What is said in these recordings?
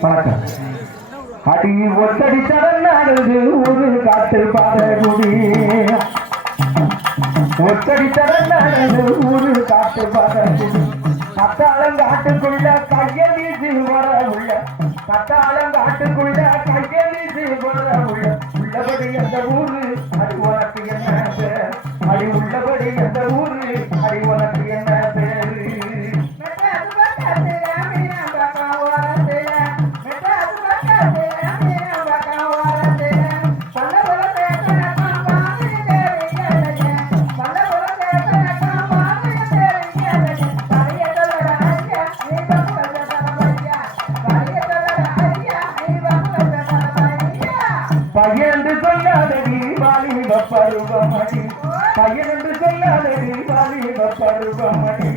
வணக்கம். அடி ஒத்தடி தடநாடுது ஒரு காட்டு பாடகுடி ஒத்தடி தடநாடுது ஒரு காட்டு பாடகுடி கத்தாளம் காட்டுக்குள்ள கைய வீசி வர உள்ள கத்தாளம் காட்டுக்குள்ள கைய வீசி வர உள்ள உள்ளபடி அந்த ஊரு வாலிப பருவமணி. பையனென்று சொல்லாதடி வாலிப பருவமணி.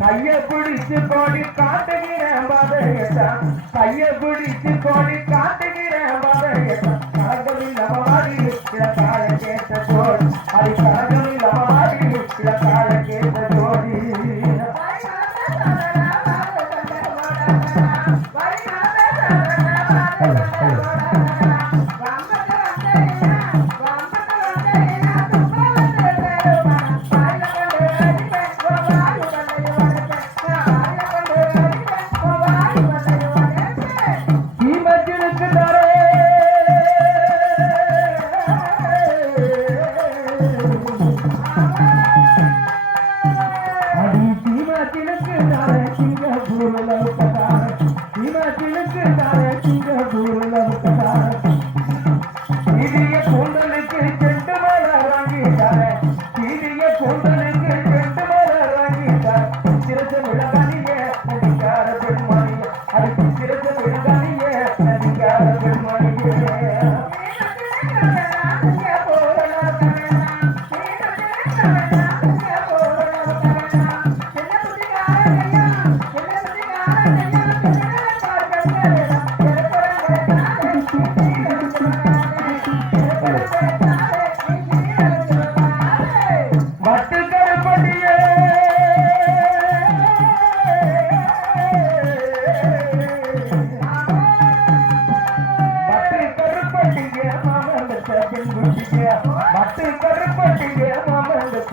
கைய பிடிச்சு கோடி காட்டுகிறேன் பதையத்தான் கைய பிடிச்சு கோடி காட்டுகிறேன் பதையத்தான் கலகமில் அவமாடி கால கேட்ட ஜோடி அது கலகமில் அவமாடி கால கேட்ட ஜோடி தீமத்தினுக்கு தரே சிங்கப்பூர்ல உட்கார தீமத்தினுக்கு தரே சிங்கப்பூர்ல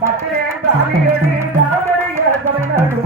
தட்டிலே என்று அணியடி தாமரையர் தலைநாடு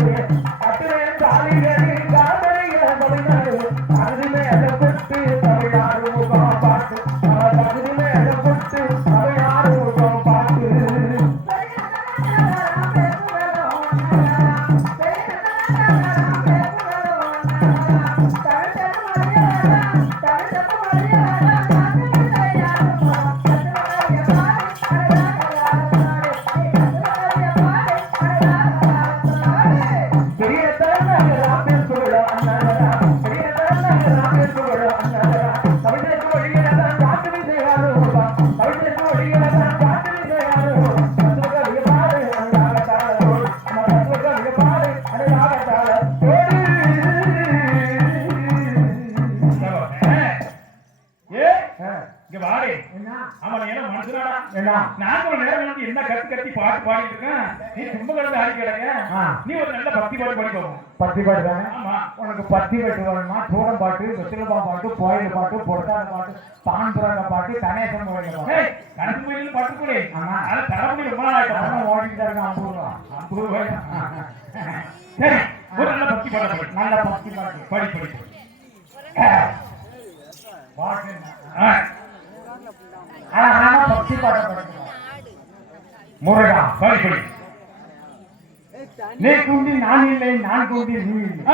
நான் ஒரு நேரம் வந்து என்ன கத்தி கத்தி பாட்டு பாடிட்டு இருக்கேன்? நீ சும்மா கிடந்து ஆடி கிடங்க. நீ ஒரு நல்ல பக்தி பாட்டு பாடி போகும் பத்தி பாட்டு தானே? உனக்கு பத்தி வெட்டு வேணுமா? பாட்டு வெற்றிலப்பா பாட்டு கோயில் பாட்டு பொருட்டாத பாட்டு பான்புராக பாட்டு கணேசன் கோயில் பாட்டு. கணக்கு போயிருந்து பாட்டு கூட ஆமா. அதை தரமுடி ரொம்ப நாள் ஆயிட்டோம் ஓடிட்டு இருக்கான் ஐம்பது ரூபா ஐம்பது ரூபாய். சரி ஒரு நல்ல பக்தி பாட பாடி. நல்ல பக்தி பாட்டு. பாடி பாடி பாட்டு. அழகான பக்தி பாட்டு பாடுகிறார் முருகா பாடி பாடி நீ குண்டி நான் இல்லை நான் குண்டி நீ இல்லை.